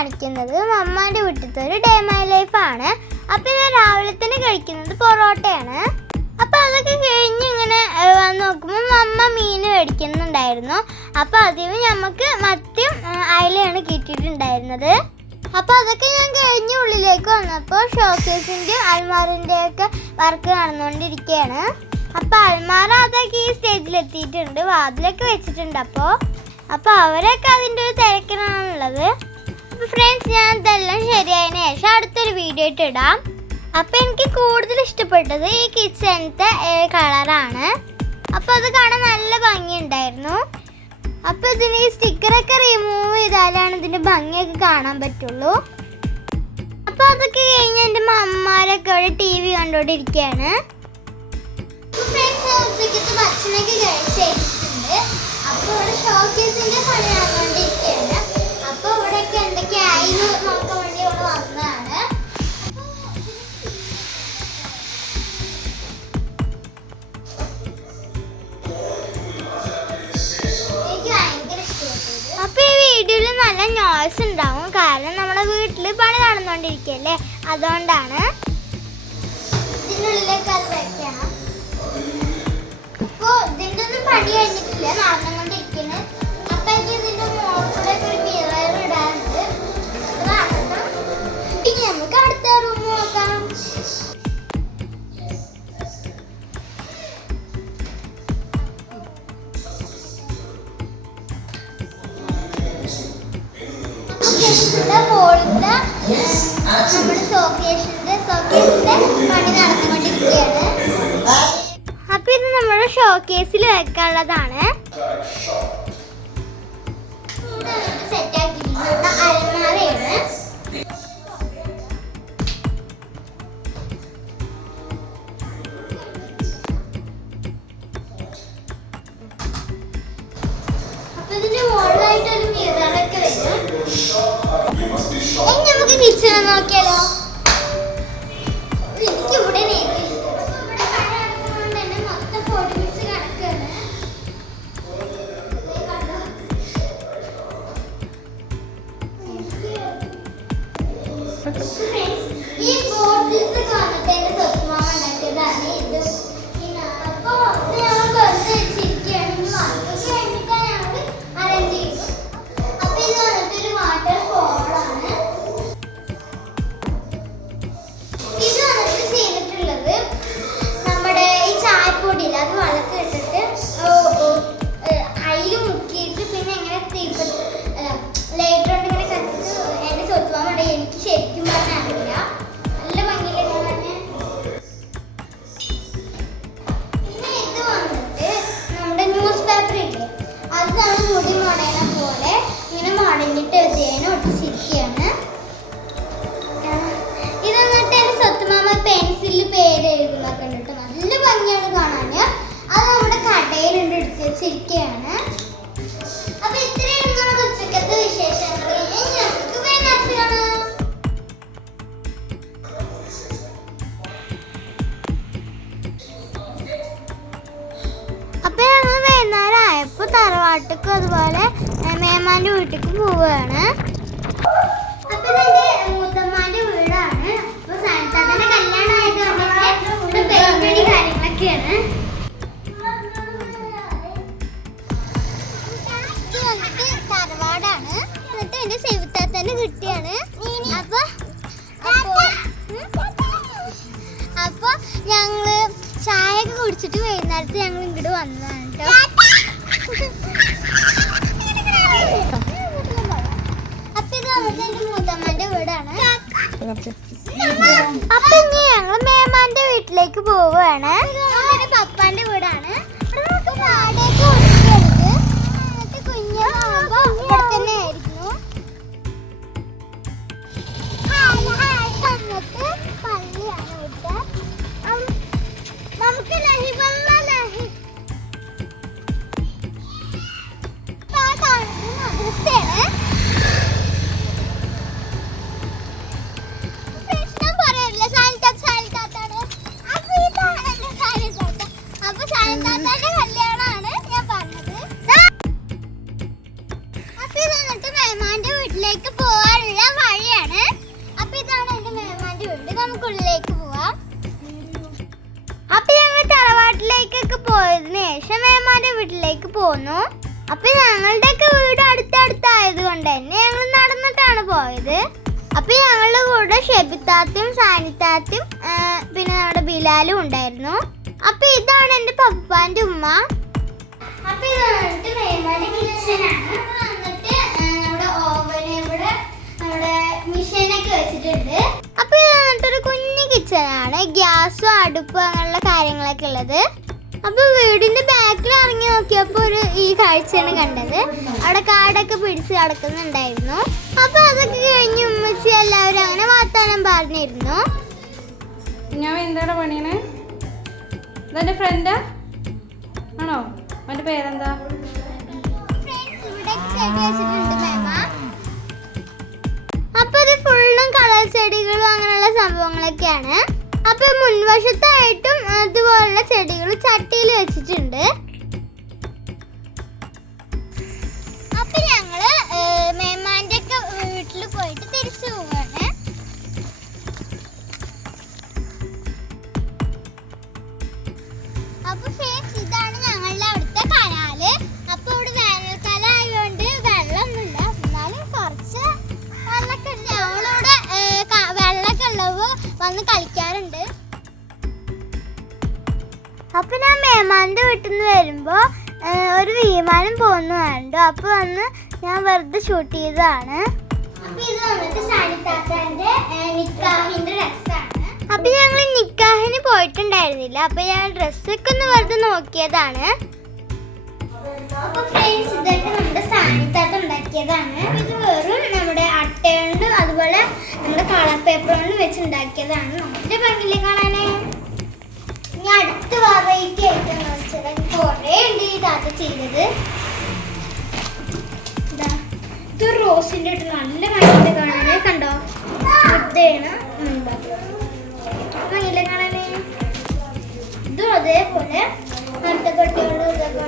കാണിക്കുന്നത് മമ്മാന്റെ വീട്ടിലത്തെ ഒരു ഡേ മൈ ലൈഫാണ് അപ്പം ഞാൻ രാവിലെ തന്നെ കഴിക്കുന്നത് പൊറോട്ടയാണ്. അപ്പം അതൊക്കെ കഴിഞ്ഞ് ഇങ്ങനെ വന്ന് നോക്കുമ്പോൾ മമ്മ മീൻ മേടിക്കുന്നുണ്ടായിരുന്നു. അപ്പം അതിന് നമുക്ക് മത്തിയും അയലയാണ് കിട്ടിയിട്ടുണ്ടായിരുന്നത്. അപ്പോൾ അതൊക്കെ ഞാൻ കഴിഞ്ഞ് ഉള്ളിലേക്ക് വന്നപ്പോൾ ഷോക്കേസിന്റെ അൽമാറിന്റെയും ഒക്കെ വർക്ക് നടന്നുകൊണ്ടിരിക്കുകയാണ് അപ്പോൾ അൽമാറ അതൊക്കെ ഈ സ്റ്റേജിൽ എത്തിയിട്ടുണ്ട്. വാതിലൊക്കെ വെച്ചിട്ടുണ്ട് അപ്പോൾ അപ്പോൾ അവരൊക്കെ അതിന്റെ ഒരു തിരക്കിലാണുള്ളത് ഫ്രണ്ട്സ് ഞാൻ ഇതെല്ലാം ശരിയായതിനു ശേഷം അടുത്തൊരു വീഡിയോ ഇട്ട് ഇടാം. അപ്പോൾ എനിക്ക് കൂടുതൽ ഇഷ്ടപ്പെട്ടത് ഈ കിച്ചണത്തെ കളറാണ് അപ്പോൾ അത് കാണാൻ നല്ല ഭംഗിയുണ്ടായിരുന്നു. അപ്പോൾ ഇതിന് ഈ സ്റ്റിക്കറൊക്കെ റിമൂവ് ചെയ്താലാണ് ഇതിന്റെ ഭംഗിയൊക്കെ കാണാൻ പറ്റുള്ളൂ. അപ്പോൾ അതൊക്കെ കഴിഞ്ഞ് എന്റെ അമ്മമാരൊക്കെ അവിടെ ടി വി കണ്ടുകൊണ്ടിരിക്കുകയാണ്. ഭക്ഷണമൊക്കെ കഴിച്ചിട്ടുണ്ട് അപ്പോൾ ഇവിടെ ഷോക്കേസിന്റെ പണി നല്ല നോയ്സ് ഉണ്ടാവും. കാരണം നമ്മുടെ വീട്ടിൽ പണി നടന്നുകൊണ്ടിരിക്കല്ലേ അതുകൊണ്ടാണ് ഇതിനുള്ളിലേക്ക് അത് ഒന്നും പണി കഴിഞ്ഞിട്ടില്ല. നടന്നുകൊണ്ടിരിക്കുന്നത് അപ്പൊ എനിക്ക് ഇതിന്റെ മോട്ടറെ അപ്പൊ ഇത് നമ്മുടെ ഷോക്കേസിൽ വെക്കാനുള്ളതാണ്. നമുക്ക് കിച്ചൺ നോക്കിയാലോ? ഇങ്ങനെ മുടഞ്ഞിട്ട് തറവാട്ടിക്കും അതുപോലെ മേമാന്റെ വീട്ടിലേക്ക് പോവുകയാണ്. അപ്പൊ ഞങ്ങൾ ചായ ഒക്കെ കുടിച്ചിട്ട് വൈകുന്നേരത്ത് ഞങ്ങൾ ഇങ്ങോട്ട് വന്നതാണ് കേട്ടോ അപ്പൊ ഇനി ഞങ്ങൾ മേമാന്റെ വീട്ടിലേക്ക് പോവുകയാണ് പപ്പാന്റെ വീടാണ്. ശേഷം മേമാന്റെ വീട്ടിലേക്ക് പോന്നു. അപ്പൊ ഞങ്ങളുടെയൊക്കെ വീട് അടുത്തടുത്തായത് കൊണ്ട് തന്നെ ഞങ്ങൾ നടന്നിട്ടാണ് പോയത്. അപ്പൊ ഞങ്ങളുടെ കൂടെ ഷെബിത്താത്തും സാനിത്താത്തും പിന്നെ നമ്മുടെ ബിലാലും ഉണ്ടായിരുന്നു. അപ്പൊ ഇതാണ് എന്റെ പപ്പാന്റെ ഉമ്മ. അപ്പൊ ഇത് വന്നിട്ട് മേമാന്റെ വന്നിട്ട് നമ്മുടെ ഓവനെ ഇവിടെ നമ്മുടെ മിഷനൊക്കെ വെച്ചിട്ടുണ്ട്. കുഞ്ഞു കിച്ചനാണ് ഗ്യാസും അടുപ്പും അങ്ങനെയുള്ള കാര്യങ്ങളൊക്കെ ഉള്ളത്. അപ്പൊ വീടിന്റെ ബാക്കിൽ ഇറങ്ങി നോക്കിയപ്പോ ഒരു ഈ കാഴ്ചയാണ് കണ്ടത്. അവിടെ കാടൊക്കെ പിടിച്ച് കിടക്കുന്നുണ്ടായിരുന്നു അപ്പൊ അതൊക്കെ കഴിഞ്ഞ് ഉമ്മച്ചി എല്ലാവരും അങ്ങനെ വാർത്താനം പറഞ്ഞിരുന്നു. ഞാൻ എന്താണ് പണിയണേ? ഇതെന്റെ ഫ്രണ്ടാ ആണോ? അവന്റെ പേരെന്താ. അപ്പൊ ഇത് ഫുള്ളും കളർ ചെടികളും അങ്ങനെയുള്ള സംഭവങ്ങളൊക്കെയാണ്. അപ്പൊ മുൻവശത്തായിട്ടും ഇതുപോലുള്ള ചെടികൾ ചട്ടിയിൽ വെച്ചിട്ടുണ്ട്. ഏഹ്, ഒരു വിമാനം പോകുന്നു കണ്ടു. അപ്പോൾ വന്ന് ഞാൻ വെറുതെ ഷൂട്ട് ചെയ്തതാണ്. അപ്പൊ ഇത് വന്നിട്ട് സാനിത്താത്തന്റെ നിക്കാഹിന്റെ ഡ്രസ്സാണ് അപ്പോൾ ഞങ്ങൾ നിക്കാഹിന് പോയിട്ടുണ്ടായിരുന്നില്ല. അപ്പൊ ഞാൻ ഡ്രസ്സൊക്കെ ഒന്ന് വെറുതെ നോക്കിയതാണ്. അപ്പോൾ ഫ്രണ്ട്സ് ഇതൊക്കെ നമ്മുടെ സാനിത്താത്ത ഉണ്ടാക്കിയതാണ്. ഇത് വെറും നമ്മുടെ അട്ടയുണ്ട് അതുപോലെ നമ്മുടെ കളർ പേപ്പർ കൊണ്ട് വെച്ച് ഉണ്ടാക്കിയതാണ്. ഭംഗിയിലെ കാണാനേ? ഇനി അടുത്ത വെറൈറ്റി ആയിട്ട് വെച്ചാൽ കുറേ ഉണ്ട് ഈ താത്ത ചെയ്തത്. ഇതാ ഇത് റോസിന്റെ ഇട്ട് നല്ല ഭംഗിയിൽ കാണാനേ കണ്ടോ? ഇതാണ് ഭംഗിയിൽ കാണാനേ ഇതും അതേപോലെ അടുത്ത കൊട്ടിയോട് ഇതൊക്കെ